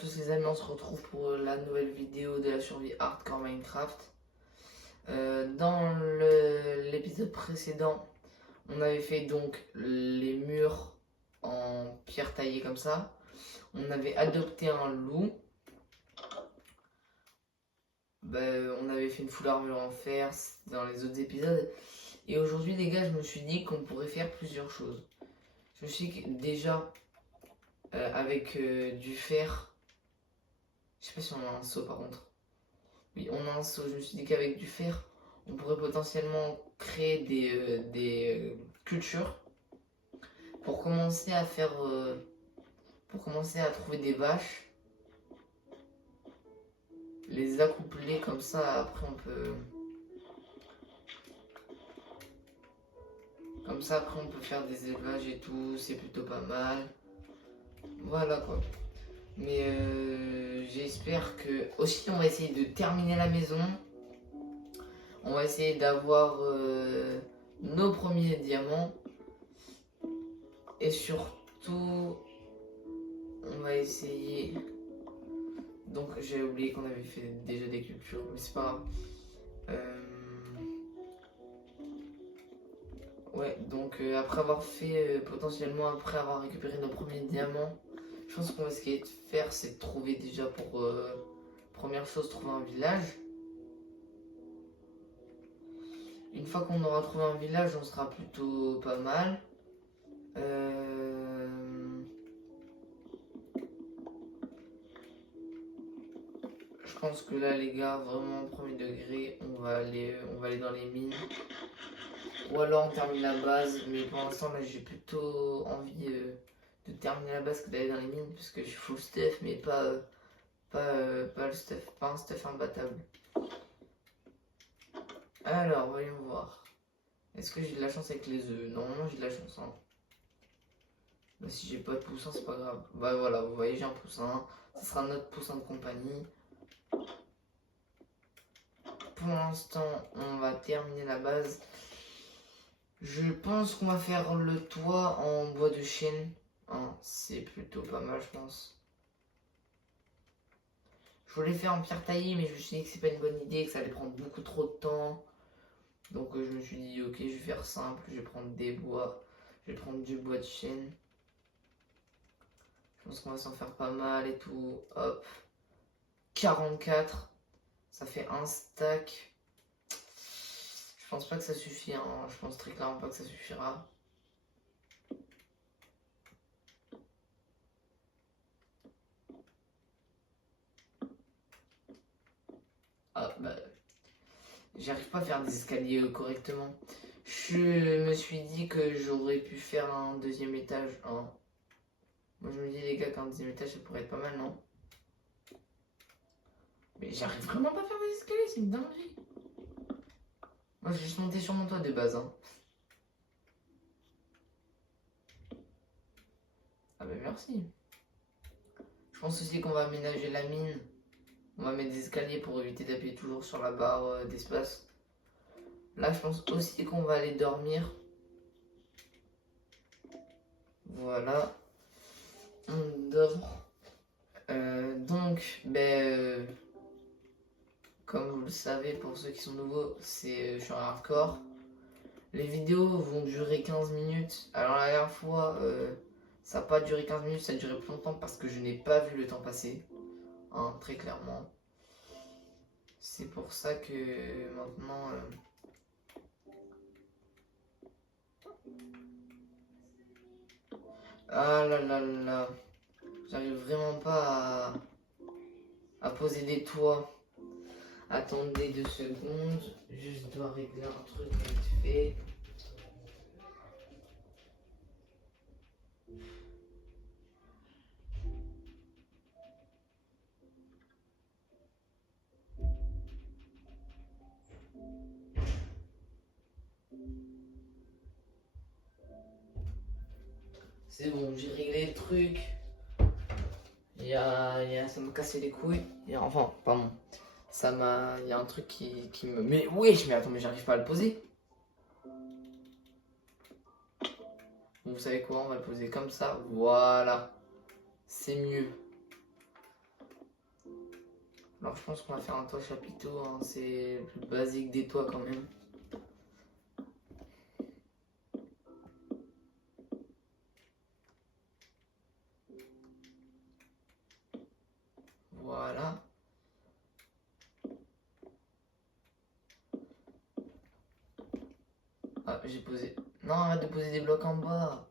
Tous les amis, on se retrouve pour la nouvelle vidéo de la survie hardcore Minecraft. Dans l'épisode précédent, on avait fait donc les murs en pierre taillée comme ça. On avait adopté un loup. On avait fait une full armure en fer dans les autres épisodes. Et aujourd'hui, les gars, je me suis dit qu'on pourrait faire plusieurs choses. Je me suis dit que déjà, avec du fer, je sais pas si on a un seau par contre. Oui, on a un seau. Je me suis dit qu'avec du fer, on pourrait potentiellement créer des cultures pour commencer à faire, pour commencer à trouver des vaches, les accoupler comme ça. Après, on peut, comme ça, après, on peut faire des élevages et tout. C'est plutôt pas mal. Voilà quoi. Mais j'espère que aussi, on va essayer de terminer la maison. On va essayer d'avoir nos premiers diamants. Et surtout, on va essayer. Donc, j'ai oublié qu'on avait fait déjà des cultures, mais c'est pas grave. Ouais, donc après avoir fait, potentiellement après avoir récupéré nos premiers diamants, je pense qu'on va essayer de faire, c'est de trouver déjà pour première chose, trouver un village. Une fois qu'on aura trouvé un village, on sera plutôt pas mal. Je pense que là, les gars, vraiment premier degré, on va aller dans les mines. Ou alors on termine la base, mais pour l'instant, là, j'ai plutôt envie de terminer la base que d'aller dans les mines, parce que je suis full stuff, mais pas le stuff, pas un stuff imbattable. Alors, voyons voir. Est-ce que j'ai de la chance avec les œufs? Normalement, j'ai de la chance. Hein. Bah, si j'ai pas de poussin, c'est pas grave. Bah voilà, vous voyez, j'ai un poussin. Ce sera notre poussin de compagnie. Pour l'instant, on va terminer la base. Je pense qu'on va faire le toit en bois de chêne. Hein, c'est plutôt pas mal, je pense. Je voulais faire en pierre taillée, mais je me suis dit que c'est pas une bonne idée, que ça allait prendre beaucoup trop de temps. Donc je me suis dit, ok, je vais faire simple, je vais prendre des bois, je vais prendre du bois de chêne. Je pense qu'on va s'en faire pas mal et tout. Hop, 44, ça fait un stack. Je pense pas que ça suffit, hein. Je pense très clairement pas que ça suffira. Ah bah, j'arrive pas à faire des escaliers correctement. Je me suis dit que j'aurais pu faire un deuxième étage. Hein. Moi je me dis les gars qu'un deuxième étage ça pourrait être pas mal, non? Mais j'arrive vraiment pas à faire des escaliers, c'est une dinguerie. Moi je vais juste monter sur mon toit de base. Hein. Ah bah merci. Je pense aussi qu'on va aménager la mine. On va mettre des escaliers pour éviter d'appuyer toujours sur la barre d'espace. Là je pense aussi qu'on va aller dormir. Voilà. On dort. Comme vous le savez, pour ceux qui sont nouveaux, je suis en hardcore. Les vidéos vont durer 15 minutes. Alors la dernière fois, ça n'a pas duré 15 minutes, ça a duré plus longtemps parce que je n'ai pas vu le temps passer. Hein, très clairement. C'est pour ça que maintenant... Ah là là là. J'arrive vraiment pas à poser des toits. Attendez 2 secondes. Je dois régler un truc vite fait. C'est bon, j'ai réglé le truc. Ça m'a cassé les couilles. Enfin, pardon. Il y a un truc qui me. Mais wesh, mais attends, mais j'arrive pas à le poser. Vous savez quoi, on va le poser comme ça. Voilà. C'est mieux. Alors je pense qu'on va faire un toit chapiteau, hein, c'est le plus basique des toits quand même. Voilà. Ah, j'ai posé... Non, arrête de poser des blocs en bas.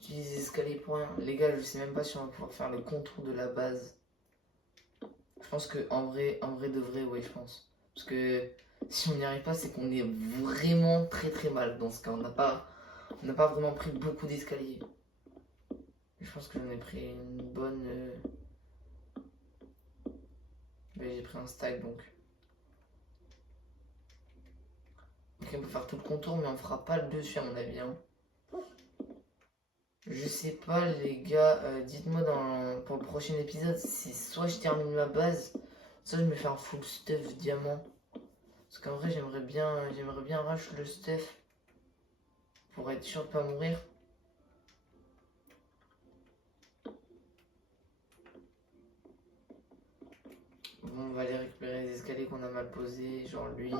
J'utilise les escaliers pour rien. Les gars, je sais même pas si on va pouvoir faire le contour de la base. Je pense que en vrai de vrai, ouais, je pense. Parce que si on n'y arrive pas, c'est qu'on est vraiment très très mal dans ce cas. On n'a pas vraiment pris beaucoup d'escaliers. Je pense que j'en ai pris une bonne. Mais j'ai pris un stack donc. Ok, on peut faire tout le contour, mais on fera pas le dessus à mon avis. Hein. Je sais pas, les gars, dites-moi pour le prochain épisode si soit je termine ma base, soit je me fais un full stuff diamant. Parce qu'en vrai, j'aimerais bien rush le stuff pour être sûr de pas mourir. Bon, on va aller récupérer les escaliers qu'on a mal posés, genre lui.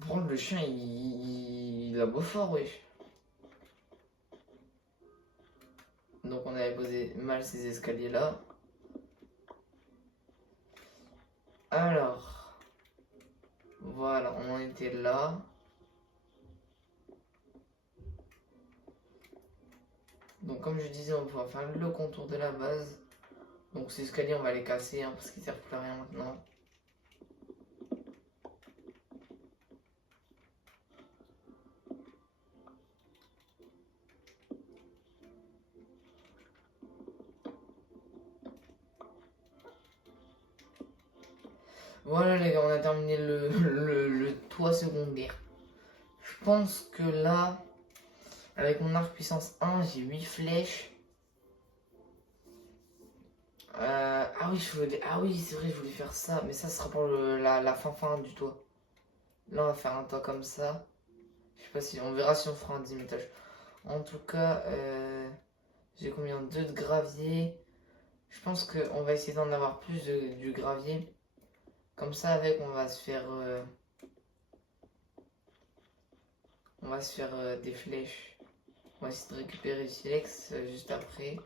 Par contre, le chien, il a beau fort, wesh. Donc on avait posé mal ces escaliers là. Alors, voilà, on en était là. Donc comme je disais, on va pouvoir faire le contour de la base. Donc ces escaliers, on va les casser hein, parce qu'ils servent plus à rien maintenant. Voilà les gars, on a terminé le toit secondaire. Je pense que là, avec mon arc puissance 1, j'ai 8 flèches. Ah oui, c'est vrai, je voulais faire ça, mais ça sera pour la fin du toit. Là, on va faire un toit comme ça. Je sais pas si on verra si on fera un 10 étage. En tout cas, j'ai combien? 2 de gravier. Je pense qu'on va essayer d'en avoir plus du gravier. Comme ça, avec, on va se faire des flèches. On va essayer de récupérer le silex juste après.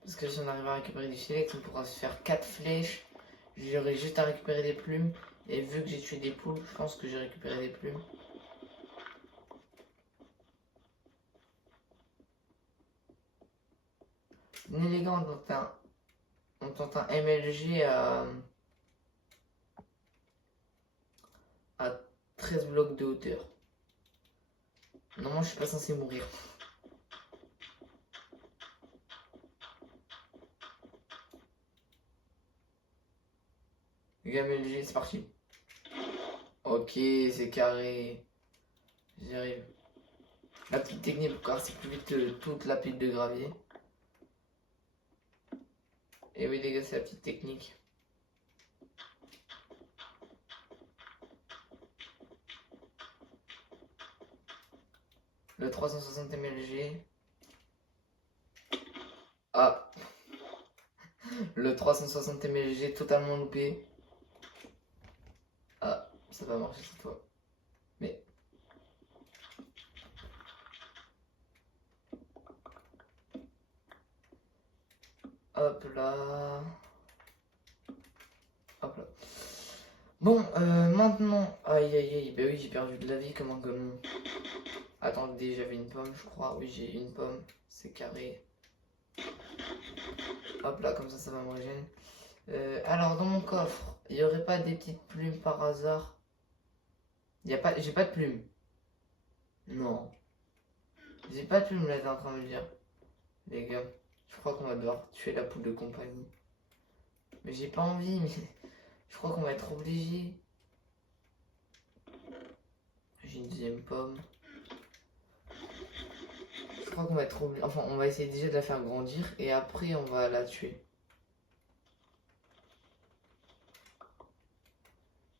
Parce que si on arrive à récupérer du silex, on pourra se faire 4 flèches. J'aurai juste à récupérer des plumes. Et vu que j'ai tué des poules, je pense que j'ai récupéré des plumes. Venez les gars, on tente un MLG à 13 blocs de hauteur. Normalement, je suis pas censé mourir. Les gars, MLG, c'est parti. Ok, c'est carré. J'y arrive. La petite technique pour casser plus vite toute la pile de gravier. Et oui les gars, c'est la petite technique. Le 360 mlg. Ah, le 360 mlg totalement loupé. Ah, ça va marcher cette fois. Mais... Hop là. Hop là. Bon, maintenant... Aïe aïe aïe, bah oui, j'ai perdu de la vie comme un golemon. Attendez, j'avais une pomme, je crois. Oui, j'ai une pomme. C'est carré. Hop là, comme ça va me régénérer. Alors, dans mon coffre, il n'y aurait pas des petites plumes par hasard? J'ai pas de plumes. Non. J'ai pas de plumes là, t'es en train de me dire. Les gars, je crois qu'on va devoir tuer la poule de compagnie. Mais j'ai pas envie, mais je crois qu'on va être obligé. J'ai une deuxième pomme. Je crois qu'on va être obligé. Enfin, on va essayer déjà de la faire grandir et après on va la tuer.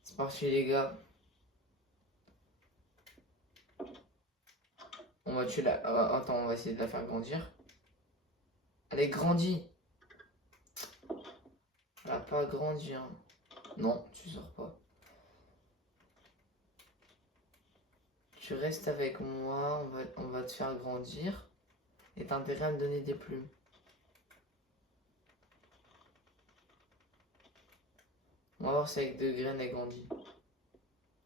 C'est parti les gars. On va tuer la... attends, on va essayer de la faire grandir. Allez, grandis. Elle a pas grandi, hein. Non, tu sors pas. Tu restes avec moi, on va te faire grandir. Et t'as intérêt à me donner des plumes. On va voir si avec 2 graines elle grandit.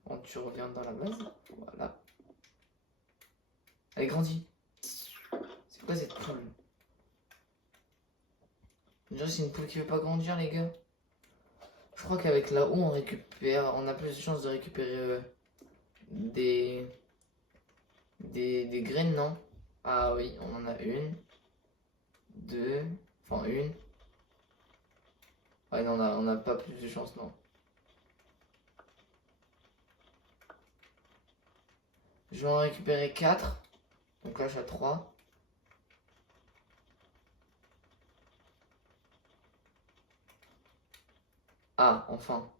Quand tu reviens dans la base, voilà. Elle grandit. C'est quoi cette poule? Déjà, c'est une poule qui veut pas grandir, les gars. Je crois qu'avec la houe, on a plus de chances de récupérer des, des graines, non? Ah oui, on en a une, deux, enfin une. Ouais, non, on a pas plus de chance, non. Je vais en récupérer 4. Donc là, je suis à 3. Ah, enfin.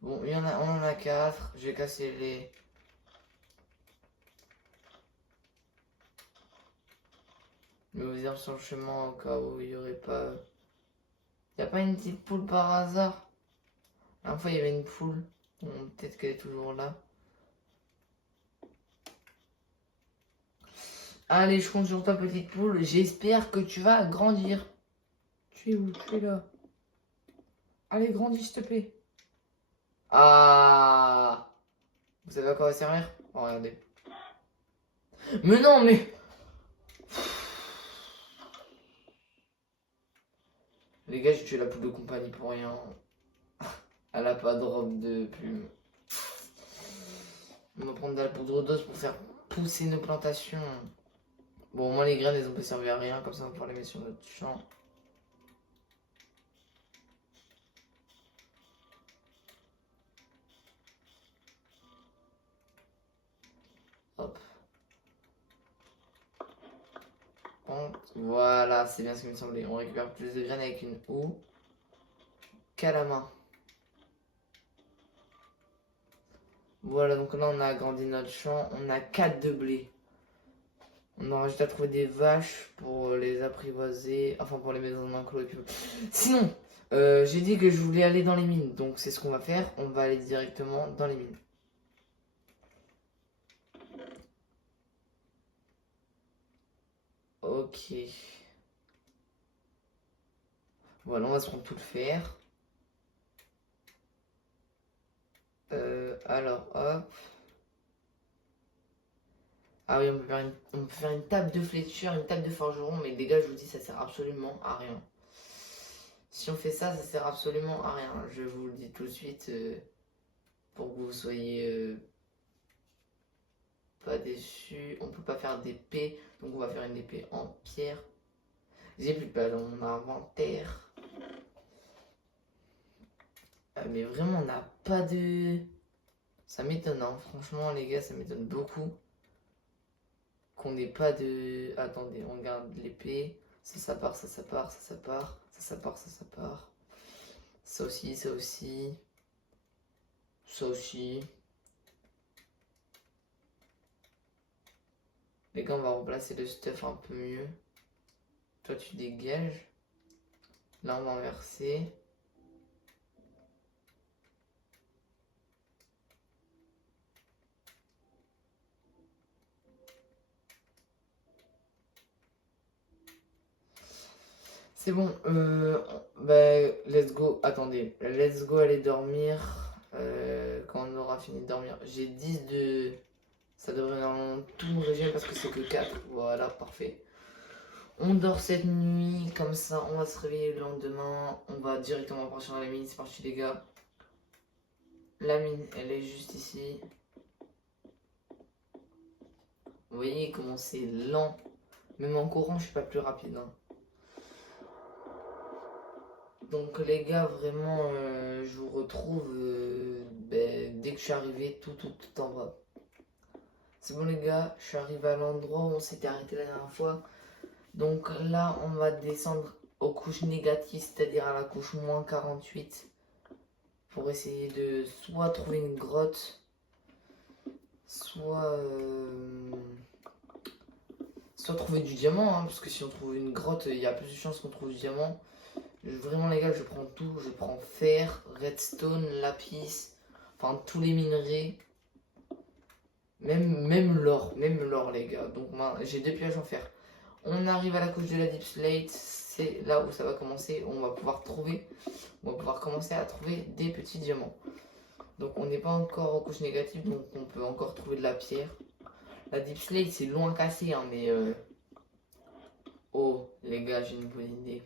Bon, on en a 4. J'ai cassé les herbes sur le chemin au cas où il y aurait pas. Y a pas une petite poule par hasard? La dernière fois, il y avait une poule. Bon, peut-être qu'elle est toujours là. Allez, je compte sur toi, petite poule. J'espère que tu vas grandir. Tu es où? Tu es là. Allez, grandis, s'il te plaît. Ah! Vous savez à quoi ça va servir? Oh, regardez. Mais non, mais... Les gars, j'ai tué la poule de compagnie pour rien. Elle a pas de robe de plume. On va prendre de la poudre d'os pour faire pousser nos plantations. Bon, au moins les graines, elles ont pas servi à rien. Comme ça, on va pouvoir les mettre sur notre champ. Hop. Voilà, c'est bien ce qui me semblait. On récupère plus de graines avec une houe qu'à la main. Voilà, donc là on a agrandi notre champ. On a 4 de blé. On aura juste à trouver des vaches pour les apprivoiser. Enfin, pour les mettre dans un enclos. Sinon, j'ai dit que je voulais aller dans les mines. Donc c'est ce qu'on va faire. On va aller directement dans les mines. Ok. Voilà, on va se prendre tout le fer. Alors, hop. Ah oui, on peut faire une table de fletcheur, une table de forgeron, mais les gars, je vous dis, ça sert absolument à rien. Si on fait ça, ça sert absolument à rien. Je vous le dis tout de suite pour que vous soyez pas déçus. On peut pas faire d'épée, donc on va faire une épée en pierre. J'ai plus de place dans mon inventaire. Mais vraiment, on n'a pas de... Ça m'étonne, hein. Franchement, les gars, ça m'étonne beaucoup. Qu'on n'ait pas de... Attendez, on regarde l'épée. Ça part, ça part, ça part. Ça part, ça part. Ça aussi, ça aussi. Ça aussi. Les gars, on va remplacer le stuff un peu mieux. Toi, tu dégages. Là, on va inverser. C'est bon. Bah, let's go. Attendez. Let's go aller dormir. Quand on aura fini de dormir. J'ai 10 de... Ça devrait normalement tout me régénérer parce que c'est que 4. Voilà, parfait. On dort cette nuit. Comme ça, on va se réveiller le lendemain. On va directement partir dans la mine. C'est parti, les gars. La mine, elle est juste ici. Vous voyez comment c'est lent. Même en courant, je suis pas plus rapide. Hein. Donc les gars, vraiment, je vous retrouve dès que je suis arrivé tout en bas. C'est bon les gars, je suis arrivé à l'endroit où on s'était arrêté la dernière fois. Donc là, on va descendre aux couches négatives, c'est-à-dire à la couche moins 48. Pour essayer de soit trouver une grotte, soit soit trouver du diamant, hein, parce que si on trouve une grotte, il y a plus de chances qu'on trouve du diamant. Vraiment les gars, je prends tout, je prends fer, redstone, lapis, enfin tous les minerais, même l'or les gars. Donc j'ai 2 pièges en fer. On arrive à la couche de la deep slate, c'est là où ça va commencer, on va pouvoir commencer à trouver des petits diamants. Donc on n'est pas encore en couche négative, donc on peut encore trouver de la pierre. La deep slate c'est long à casser, hein, mais oh les gars, j'ai une bonne idée.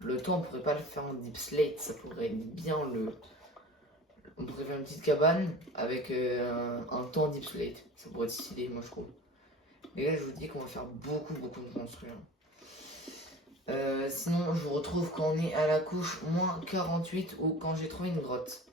Le temps on pourrait pas le faire en deep slate, ça pourrait être bien le... On pourrait faire une petite cabane avec un temps deep slate. Ça pourrait être stylé, moi je trouve. Les gars, je vous dis qu'on va faire beaucoup de construire. Sinon, je vous retrouve quand on est à la couche moins 48 ou quand j'ai trouvé une grotte.